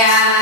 ya.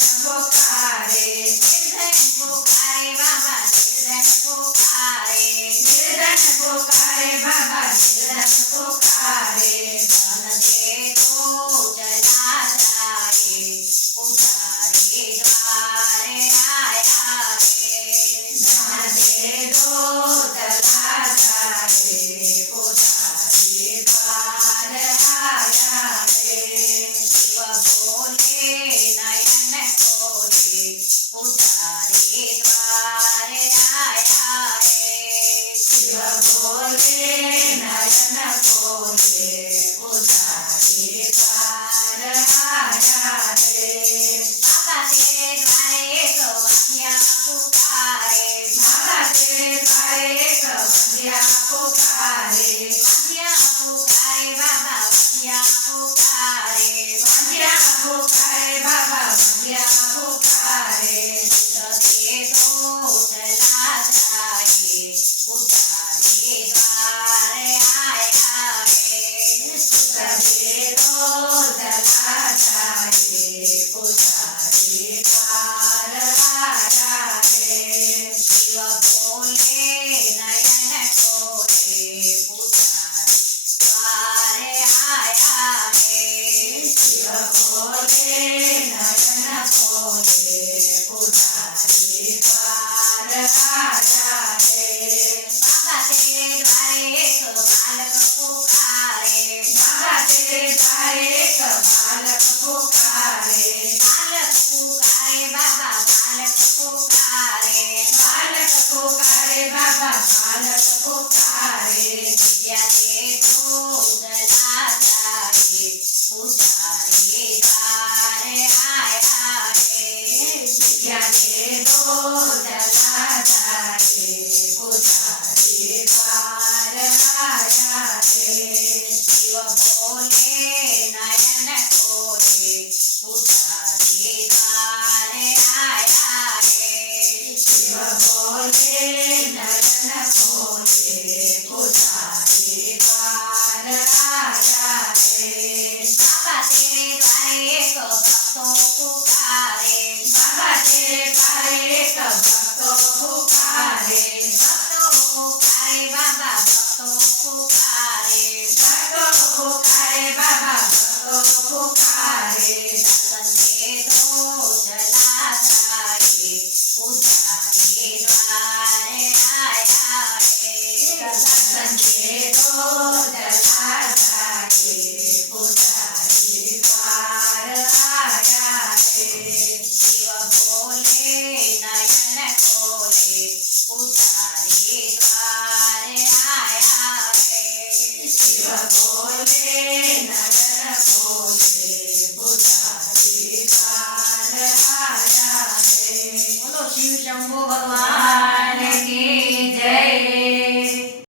Yes. Para la Hare Narana